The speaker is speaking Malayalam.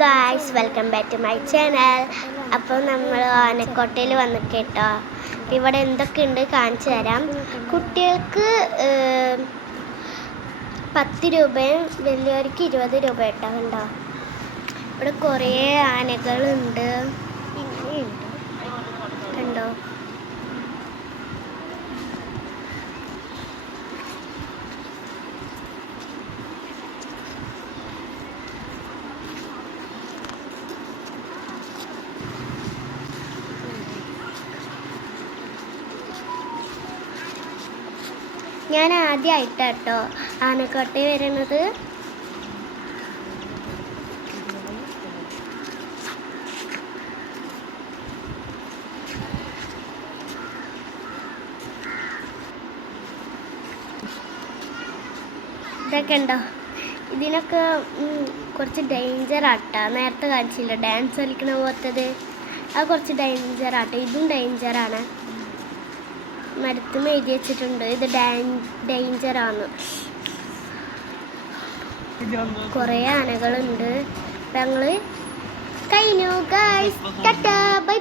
Guys, welcome back to my channel. അപ്പോൾ നമ്മൾ ആനക്കോട്ടയിൽ വന്ന് കേട്ടോ. ഇവിടെ എന്തൊക്കെയുണ്ട് കാണിച്ചു തരാം. കുട്ടികൾക്ക് 10 രൂപയും വലിയവർക്ക് 20 രൂപ കേട്ടോ. കണ്ടോ, ഇവിടെ കുറേ ആനകളുണ്ട്. കണ്ടോ, ഞാൻ ആദ്യമായിട്ടാട്ടോ ആനക്കോട്ടയിൽ വരുന്നത്. ഇതൊക്കെ ഉണ്ടോ, ഇതിനൊക്കെ കുറച്ച് ഡേഞ്ചറാട്ടോ. നേരത്തെ കാണിച്ചില്ല ഡാൻസ് കളിക്കണ പോലത്തത്, അത് കുറച്ച് ഡേഞ്ചറാട്ടോ. ഇതും ഡേഞ്ചറാണ്. മരത്തും എഴുതി വെച്ചിട്ടുണ്ട് ഇത് ഡേഞ്ചറാണ്. കുറേ ആനകളുണ്ട്. ഞങ്ങൾ കഴിഞ്ഞു ഗൈസ്. Tata bye.